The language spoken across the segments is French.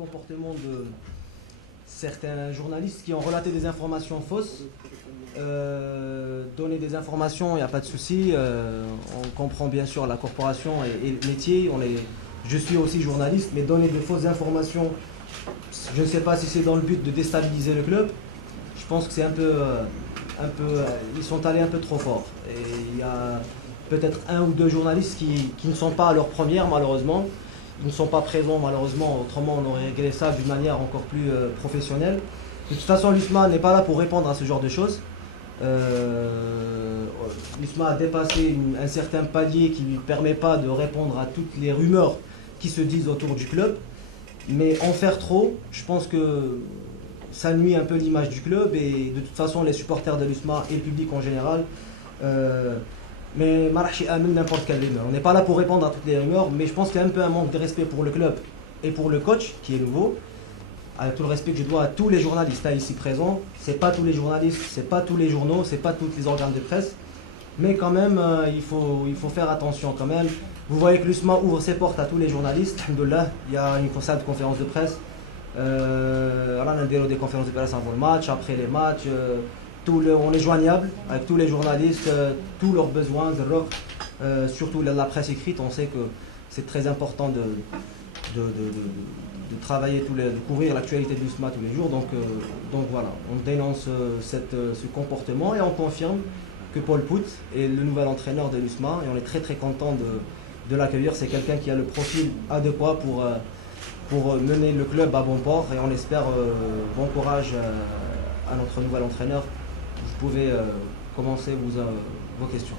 comportement de certains journalistes qui ont relaté des informations fausses. Donner des informations, il n'y a pas de souci. On comprend bien sûr la corporation et le métier. Je suis aussi journaliste, mais donner de fausses informations, je ne sais pas si c'est dans le but de déstabiliser le club. Je pense que c'est ils sont allés un peu trop fort. Et il y a peut-être un ou deux journalistes qui ne sont pas à leur première, malheureusement. Ils ne sont pas présents, malheureusement. Autrement, on aurait réglé ça d'une manière encore plus professionnelle. De toute façon, l'USMA n'est pas là pour répondre à ce genre de choses. L'USMA a dépassé un certain palier qui ne lui permet pas de répondre à toutes les rumeurs qui se disent autour du club. Mais en faire trop, je pense que ça nuit un peu l'image du club et de toute façon les supporters de l'USMA et le public en général. Mais n'importe quelle rumeur. On n'est pas là pour répondre à toutes les rumeurs, mais je pense qu'il y a un peu un manque de respect pour le club et pour le coach qui est nouveau. Avec tout le respect que je dois à tous les journalistes là, ici présents, c'est pas tous les journalistes, c'est pas tous les journaux, c'est pas tous les organes de presse, mais quand même il faut faire attention quand même. Vous voyez que l'USMA ouvre ses portes à tous les journalistes, alhamdoulilah, il y a une salle de conférence de presse, on a des conférences de presse avant le match, après les matchs, on est joignable avec tous les journalistes, tous leurs besoins, surtout la presse écrite. On sait que c'est très important de travailler, de couvrir l'actualité de l'USMA tous les jours. Donc voilà, on dénonce ce comportement et on confirme que Paul Pout est le nouvel entraîneur de l'USMA et on est très très content de l'accueillir. C'est quelqu'un qui a le profil adéquat pour mener le club à bon port et on espère bon courage à notre nouvel entraîneur. Vous pouvez commencer vos questions.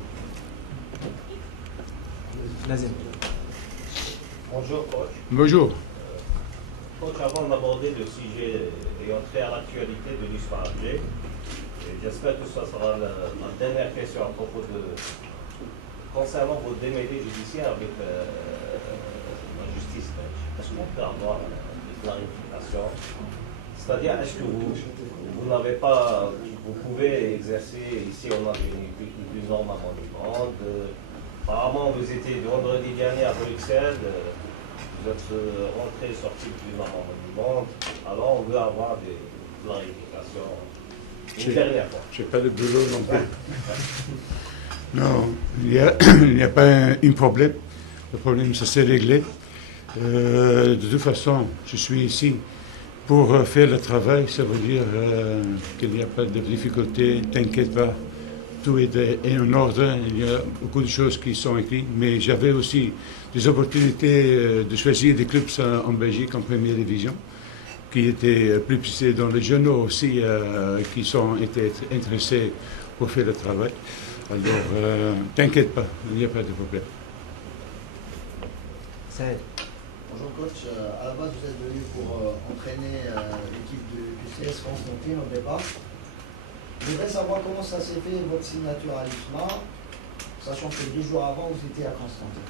Nazim. Bonjour coach. Bonjour. Coach, avant d'aborder le sujet et entrer à l'actualité de l'USMA Alger, j'espère que ce sera ma dernière question à propos concernant vos démêlés judiciaires avec la justice. Est-ce qu'on peut avoir des clarifications? C'est-à-dire, est-ce que vous n'avez pas, vous pouvez exercer, ici on a une norme amendement, apparemment vous étiez vendredi dernier à Bruxelles, vous êtes rentré, sorti du norme amendement, alors on veut avoir des clarifications une dernière fois. Je n'ai pas de boulot non plus. Non, il n'y a pas un problème. Le problème, ça s'est réglé. De toute façon, je suis ici pour faire le travail. Ça veut dire qu'il n'y a pas de difficulté. T'inquiète pas, tout est en ordre. Il y a beaucoup de choses qui sont écrites. Mais j'avais aussi des opportunités de choisir des clubs en Belgique en première division, qui étaient publiés dans les journaux aussi, qui sont été intéressés pour faire le travail. Alors, t'inquiète pas, il n'y a pas de problème. Saïd. Bonjour coach, à la base vous êtes venu pour entraîner l'équipe du CS Constantine au départ. Je voudrais savoir comment ça s'est fait votre signature à l'USMA, sachant que 2 jours avant vous étiez à Constantine.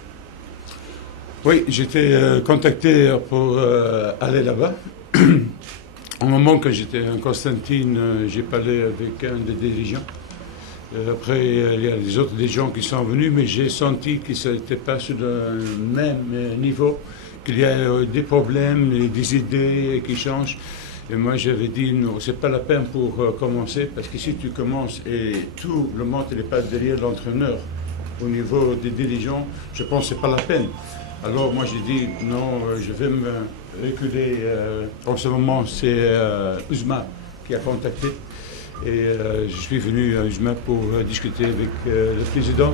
Oui, j'étais contacté pour aller là-bas. Au moment que j'étais en Constantine, j'ai parlé avec un des dirigeants. Après, il y a des gens qui sont venus, mais j'ai senti que ça n'était pas sur le même niveau, qu'il y a des problèmes, des idées qui changent. Et moi, j'avais dit, non, c'est pas la peine pour commencer, parce que si tu commences et tout le monde n'est pas derrière l'entraîneur, au niveau des dirigeants, je pense que c'est pas la peine. Alors moi, j'ai dit, non, je vais me reculer. En ce moment, c'est Ousma qui a contacté. Et je suis venu à USMA pour discuter avec le président.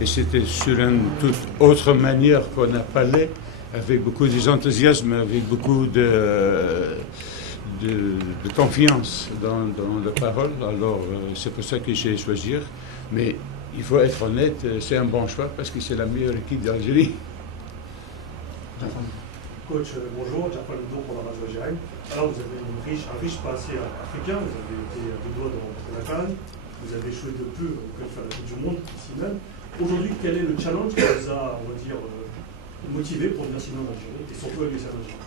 Et c'était sur une toute autre manière qu'on a parlé, avec beaucoup d'enthousiasme, avec beaucoup de confiance dans la parole. Alors c'est pour ça que j'ai choisi. Mais il faut être honnête, c'est un bon choix parce que c'est la meilleure équipe d'Algérie. Coach, bonjour, Jafar Ledon pour la radio algérienne. Alors vous avez un riche passé africain, vous avez été à 2 doigts dans la CAN, vous avez échoué de peu pour faire la Coupe du Monde ici même. Aujourd'hui, quel est le challenge qui vous a, on va dire, motivé pour venir signer en Algérie et surtout avec les Algériens?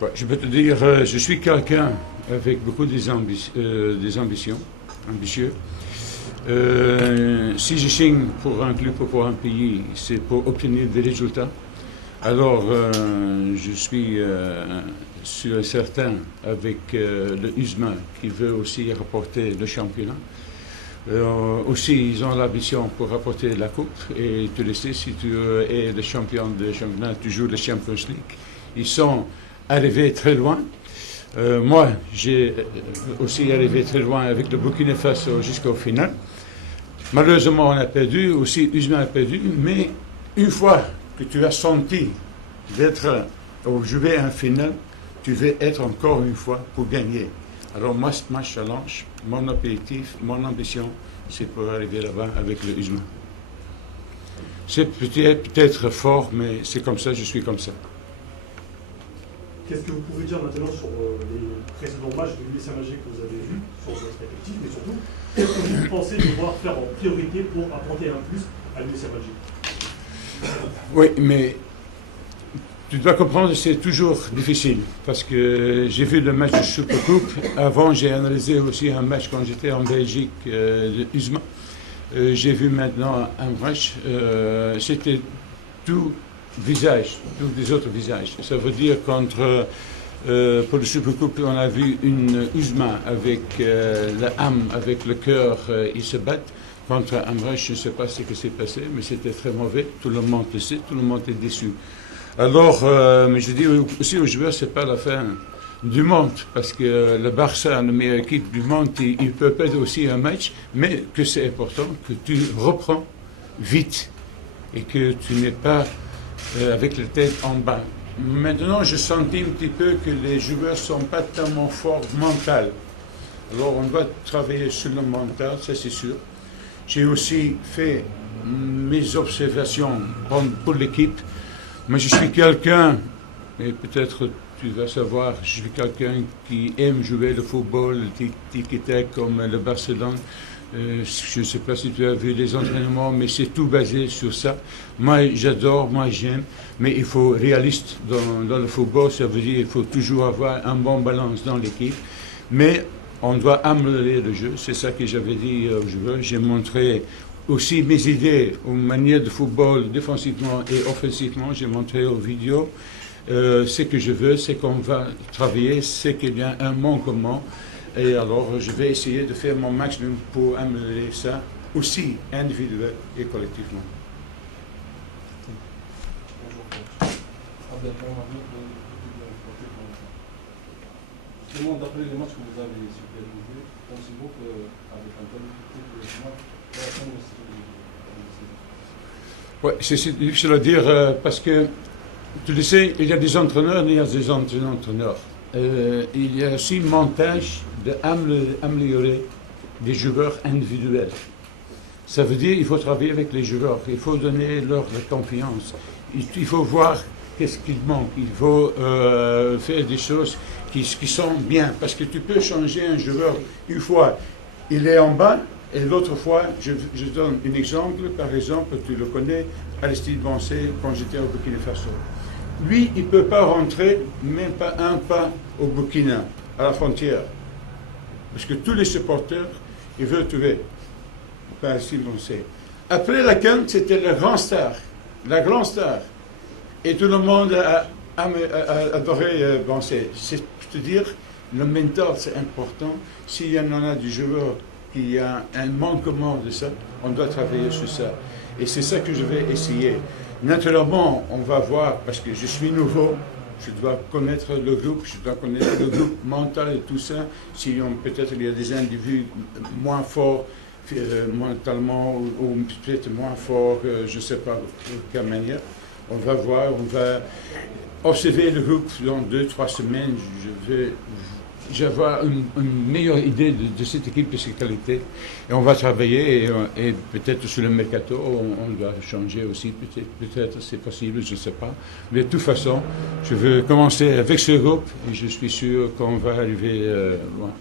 Ouais, je peux te dire, je suis quelqu'un avec beaucoup des ambitions, ambitieux. Si je signe pour un club ou pour un pays, c'est pour obtenir des résultats. Alors, je suis sûr et certain avec le USMA qui veut aussi rapporter le championnat. Aussi, ils ont l'ambition pour rapporter la coupe. Et tu le sais, si tu es le champion du championnat, tu joues la Champions League. Ils sont arrivés très loin. Moi, j'ai aussi arrivé très loin avec le Burkina Faso jusqu'au final. Malheureusement, on a perdu. Aussi, USMA a perdu. Mais une fois que tu as senti d'être ou jouer un final, tu veux être encore une fois pour gagner. Alors moi, ma challenge, mon objectif, mon ambition, c'est pour arriver là-bas avec le USMA. C'est peut-être fort, mais c'est comme ça, je suis comme ça. Qu'est-ce que vous pouvez dire maintenant sur les précédents matchs de l'USMA que vous avez vus, sur votre effectif, mais surtout, qu'est-ce que vous pensez devoir faire en priorité pour apporter un plus à l'USMA? Oui, mais tu dois comprendre, c'est toujours difficile, parce que j'ai vu le match de Supercoupe. Avant, j'ai analysé aussi un match quand j'étais en Belgique de USMA. J'ai vu maintenant un match, c'était tout visage, tous les autres visages. Ça veut dire contre, pour le Supercoupe, on a vu une USMA avec la âme, avec le cœur, ils se battent. Contre un match, je ne sais pas ce qui s'est passé, mais c'était très mauvais. Tout le monde le sait, tout le monde est déçu. Alors, mais je dis aussi aux joueurs, ce n'est pas la fin du monde, parce que le Barça, la meilleure équipe du monde, il peut perdre aussi un match, mais que c'est important que tu reprends vite et que tu n'es pas avec la tête en bas. Maintenant, je sentis un petit peu que les joueurs ne sont pas tellement forts mental. Alors, on doit travailler sur le mental, ça c'est sûr. J'ai aussi fait mes observations pour l'équipe. Mais je suis quelqu'un, et peut-être tu vas savoir, je suis quelqu'un qui aime jouer le football, le tic-tac comme le Barcelone. Je ne sais pas si tu as vu les entraînements, mais c'est tout basé sur ça. Moi, j'adore, moi, j'aime, mais il faut réaliste dans le football. Ça veut dire qu'il faut toujours avoir un bon balance dans l'équipe. Mais on doit améliorer le jeu. C'est ça que j'avais dit aux joueurs. J'ai montré aussi mes idées aux manières de football défensivement et offensivement. J'ai montré aux vidéos ce que je veux, c'est qu'on va travailler, c'est qu'il y a un manquement. Et alors, je vais essayer de faire mon maximum pour améliorer ça, aussi individuel et collectivement. Justement, d'après les matchs que vous avez supervisés, pensez-vous qu'avec un tel Oui, c'est difficile à dire parce que, tu le sais, il y a des entraîneurs, il y a des entraîneurs. Il y a aussi un montage d'améliorer des joueurs individuels. Ça veut dire qu'il faut travailler avec les joueurs, il faut donner leur confiance, il faut voir qu'est-ce qu'il manque, il faut faire des choses qui sont bien, parce que tu peux changer un joueur une fois, il est en bas, et l'autre fois, je donne un exemple, par exemple, tu le connais, Aristide Bancé, quand j'étais au Burkina Faso. Lui, il ne peut pas rentrer, même pas un pas au Burkina, à la frontière. Parce que tous les supporters, ils veulent tuer. Pas Aristide Bancé. Après la CAN, c'était la grande star. La grande star. Et tout le monde a adoré Bancé. C'est-à-dire, le mental, c'est important. S'il y en a du joueur qui a un manquement de ça, on doit travailler sur ça. Et c'est ça que je vais essayer. Naturellement, on va voir, parce que je suis nouveau, je dois connaître le groupe, je dois connaître le groupe mental et tout ça. Si peut-être il y a des individus moins forts mentalement ou peut-être moins forts, je ne sais pas de quelle manière. On va voir, on va observer le groupe dans 2-3 semaines. Je vais avoir une meilleure idée de cette équipe, de ses qualités. Et on va travailler et peut-être sur le mercato, on doit changer aussi. Peut-être c'est possible, je ne sais pas. Mais de toute façon, je veux commencer avec ce groupe et je suis sûr qu'on va arriver loin.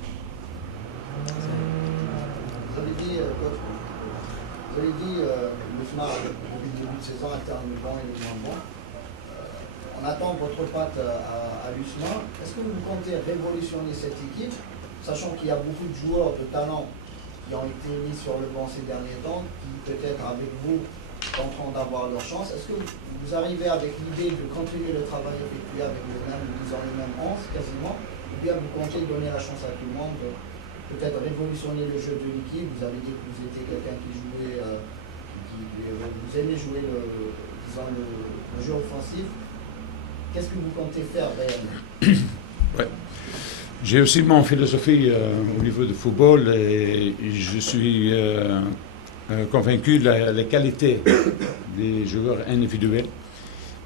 Vous avez dit, le FNA, depuis le début de saison, alterne le bon et le moins bon. On attend votre patte à l'USMA. Est-ce que vous comptez révolutionner cette équipe, sachant qu'il y a beaucoup de joueurs de talent qui ont été mis sur le banc ces derniers temps, qui peut-être avec vous tenteront d'avoir leur chance. Est-ce que vous arrivez avec l'idée de continuer le travail effectué avec les mêmes 11 quasiment, ou bien vous comptez donner la chance à tout le monde, peut-être révolutionner le jeu de l'équipe? Vous avez dit que vous étiez quelqu'un qui jouait, vous aimez jouer le jeu offensif. Qu'est-ce que vous comptez faire réellement? Ouais. J'ai aussi mon philosophie au niveau du football et je suis convaincu de la qualité des joueurs individuels.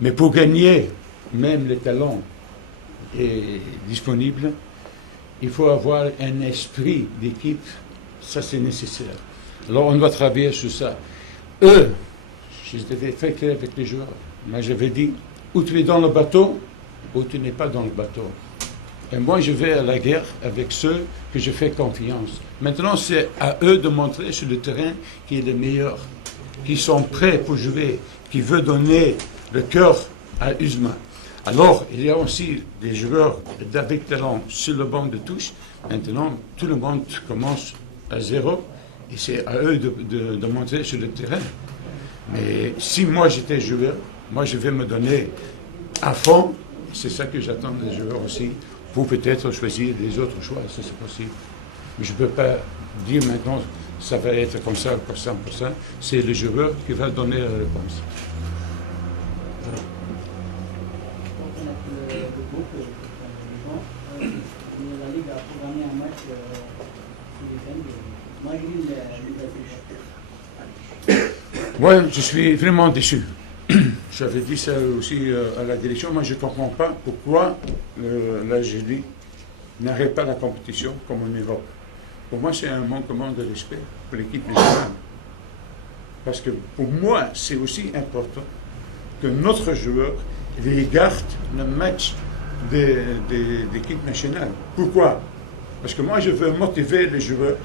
Mais pour gagner, même le talent est disponible, il faut avoir un esprit d'équipe, ça c'est nécessaire. Alors on doit travailler sur ça. Eux, j'étais très clair avec les joueurs, moi j'avais dit, ou tu es dans le bateau, ou tu n'es pas dans le bateau. Et moi, je vais à la guerre avec ceux que je fais confiance. Maintenant, c'est à eux de montrer sur le terrain qui est le meilleur, qui sont prêts pour jouer, qui veulent donner le cœur à Uzma. Alors, il y a aussi des joueurs d'avec talent sur le banc de touche. Maintenant, tout le monde commence à zéro et c'est à eux de montrer sur le terrain. Mais si moi j'étais joueur, moi je vais me donner à fond. C'est ça que j'attends des joueurs aussi. Pour peut-être choisir des autres choix, ça c'est possible. Mais je ne peux pas dire maintenant ça va être comme ça, pour ça, pour ça. C'est le joueur qui va donner la réponse. La Ligue a programmé un match ce week-end. Moi, je suis vraiment déçu. J'avais dit ça aussi à la direction. Moi, je ne comprends pas pourquoi l'Algérie n'arrête pas la compétition comme en Europe. Pour moi, c'est un manquement de respect pour l'équipe nationale. Parce que pour moi, c'est aussi important que notre joueur regarde le match d'équipe nationale. Pourquoi? Parce que moi, je veux motiver les joueurs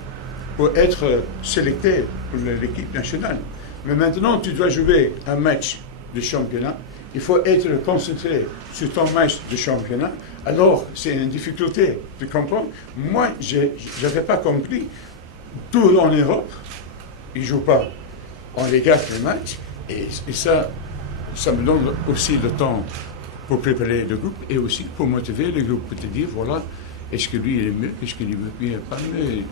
pour être sélectés pour l'équipe nationale. Mais maintenant, tu dois jouer un match de championnat. Il faut être concentré sur ton match de championnat. Alors, c'est une difficulté. Tu comprends? Moi, je n'avais pas compris. Tout en Europe, ils ne jouent pas. On regarde les matchs et ça me donne aussi le temps pour préparer le groupe et aussi pour motiver le groupe, pour te dire, voilà, est-ce que lui il est mieux, est-ce que lui n'est pas mieux,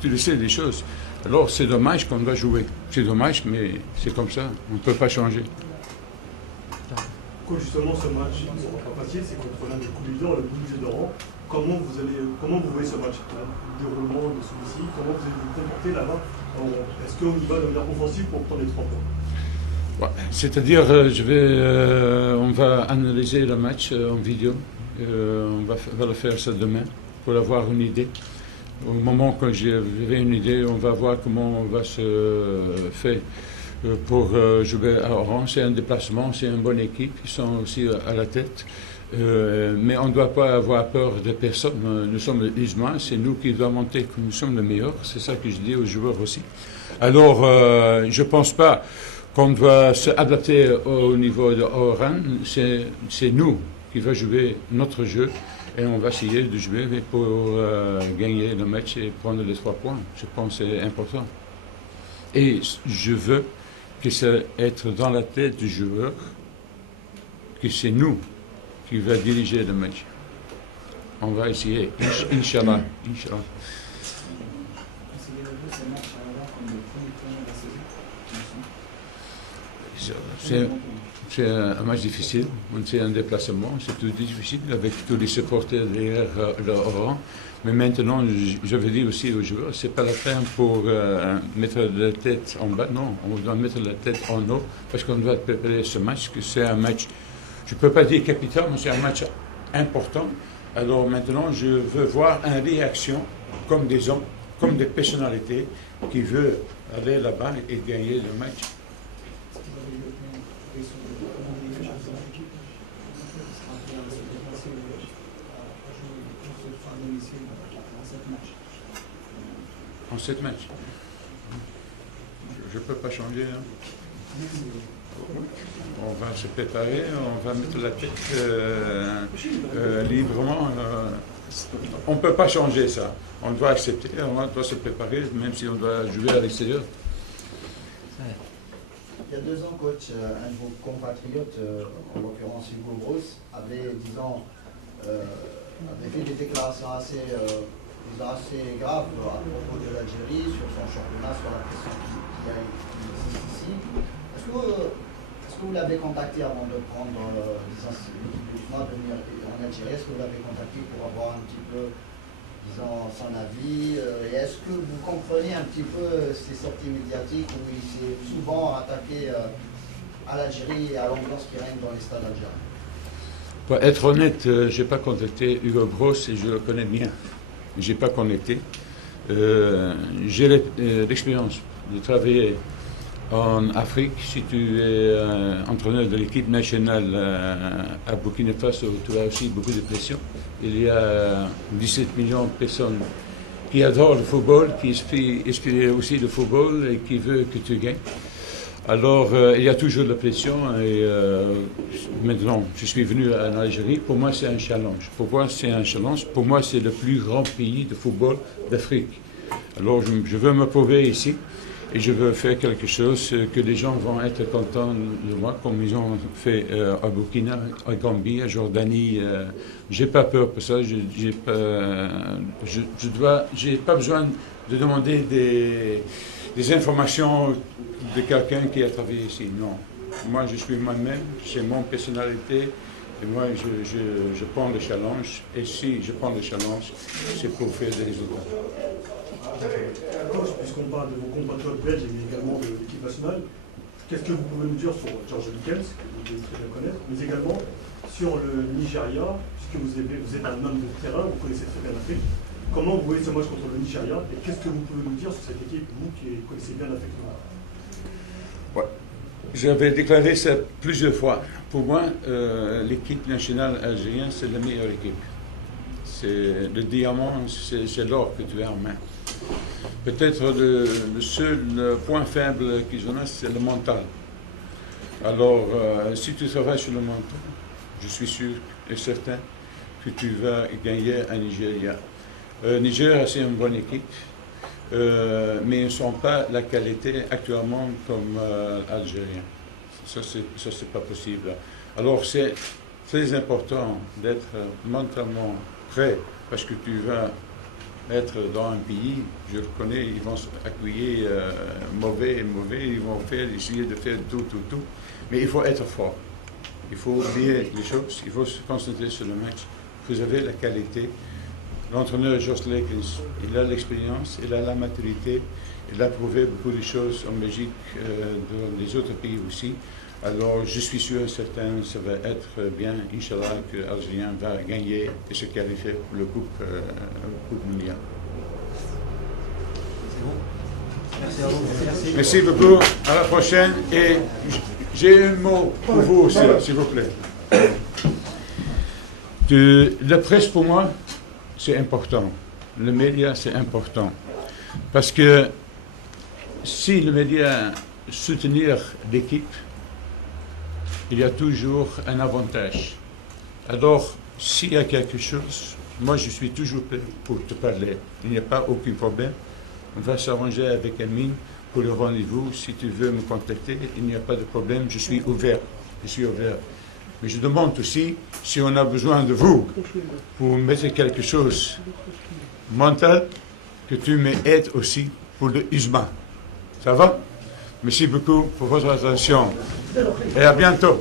tu le sais des choses. Alors c'est dommage qu'on doit jouer, c'est dommage, mais c'est comme ça, on ne peut pas changer. Justement, ce match, ils ne seront pas facile, c'est contre l'un des coups leaders, le Bouygues d'Oran. Comment vous voyez ce match, le déroulement de celui-ci, comment vous allez vous comporter là-bas? Est-ce qu'on y va de manière offensive pour prendre les 3 points? C'est-à-dire, on va analyser le match en vidéo. On va le faire ça demain pour avoir une idée. Au moment que j'aurai une idée, on va voir comment on va se faire pour jouer à Oran. C'est un déplacement, c'est une bonne équipe. Ils sont aussi à la tête. Mais on ne doit pas avoir peur de personne. Nous sommes humains, c'est nous qui devons montrer que nous sommes les meilleurs. C'est ça que je dis aux joueurs aussi. Alors, je ne pense pas qu'on doit s'adapter au niveau de Oran. C'est nous qui va jouer notre jeu et on va essayer de jouer pour gagner le match et prendre les 3 points. Je pense que c'est important. Et je veux que ça être dans la tête du joueur que c'est nous qui va diriger le match. On va essayer, Inch'Allah. Inch'Allah. C'est un match difficile, c'est un déplacement, c'est tout difficile avec tous les supporters derrière le Oran. Mais maintenant, je veux dire aussi aux joueurs, c'est pas la peine pour mettre la tête en bas, non, on doit mettre la tête en haut parce qu'on doit préparer ce match, que c'est un match, je ne peux pas dire capital, mais c'est un match important. Alors maintenant, je veux voir une réaction comme des hommes, comme des personnalités qui veulent aller là-bas et gagner le match. En 7 matchs. Je ne peux pas changer. Hein. On va se préparer, on va mettre la tête librement. On ne peut pas changer ça. On doit accepter, on doit se préparer, même si on doit jouer à l'extérieur. Il y a 2 ans, coach, un de vos compatriotes, en l'occurrence Hugo Broos, avait, disons, avait fait des déclarations assez graves à propos de l'Algérie, sur son championnat, sur la pression qui existe ici. Est-ce que vous l'avez contacté avant de prendre l'équipe du USMA, de venir en Algérie? Est-ce que vous l'avez contacté pour avoir un petit peu, disons, son avis? Et est-ce que vous comprenez un petit peu ces sorties médiatiques où il s'est souvent attaqué à l'Algérie et à l'ambiance qui règne dans les stades algériens? Pour être honnête, je n'ai pas contacté Hugo Broos et je le connais bien. Je n'ai pas connecté. J'ai l'expérience de travailler en Afrique. Si tu es entraîneur de l'équipe nationale à Burkina Faso, tu as aussi beaucoup de pression. Il y a 17 millions de personnes qui adorent le football, qui aspirent aussi le football et qui veulent que tu gagnes. Alors, il y a toujours de la pression et maintenant, je suis venu en Algérie. Pour moi, c'est un challenge. Pourquoi c'est un challenge? Pour moi, c'est le plus grand pays de football d'Afrique. Alors, je veux me prouver ici et je veux faire quelque chose que les gens vont être contents de moi, comme ils ont fait à Burkina, à Gambie, à Jordanie. J'ai pas peur pour ça. J'ai pas besoin de demander des informations de quelqu'un qui a travaillé ici. Non. Moi, je suis moi-même, c'est mon personnalité, et moi, je prends le challenge. Et si je prends le challenge, c'est pour faire des résultats. Coach, puisqu'on parle de vos compatriotes belges et également de l'équipe nationale, qu'est-ce que vous pouvez nous dire sur George Likens, que vous devez très bien connaître, mais également sur le Nigeria, puisque vous êtes un homme de terrain, vous connaissez très bien l'Afrique. Comment vous voyez ce match contre le Nigeria et qu'est-ce que vous pouvez nous dire sur cette équipe, vous qui connaissez bien l'Afrique noire? Ouais. J'avais déclaré ça plusieurs fois. Pour moi, l'équipe nationale algérienne, c'est la meilleure équipe. C'est le diamant, c'est l'or que tu as en main. Peut-être le seul point faible qu'ils ont, c'est le mental. Alors, si tu travailles sur le mental, je suis sûr et certain que tu vas gagner à Nigeria. Niger, c'est une bonne équipe. Mais ils ne sont pas la qualité actuellement comme algérien. Ça, c'est pas possible. Alors, c'est très important d'être mentalement prêt parce que tu vas être dans un pays, je le connais, ils vont accueillir mauvais, ils vont essayer de faire tout. Mais il faut être fort. Il faut oublier les choses, il faut se concentrer sur le match. Vous avez la qualité. L'entraîneur George Likens, il a l'expérience, il a la maturité, il a prouvé beaucoup de choses en Belgique, dans les autres pays aussi. Alors je suis sûr et certain que ça va être bien, Inch'Allah, que l'Algérien va gagner et se qualifier pour le coupe mondiale. C'est bon. Merci à vous. Merci beaucoup, à la prochaine et j'ai un mot pour vous aussi, s'il vous plaît. La presse pour moi, c'est important. Le média, c'est important. Parce que si le média soutenir l'équipe, il y a toujours un avantage. Alors, s'il y a quelque chose, moi je suis toujours prêt pour te parler. Il n'y a pas aucun problème. On va s'arranger avec Amine pour le rendez-vous. Si tu veux me contacter, il n'y a pas de problème. Je suis ouvert. Mais je demande aussi si on a besoin de vous pour mettre quelque chose mental, que tu m'aides aussi pour le USMA. Ça va? Merci beaucoup pour votre attention et à bientôt.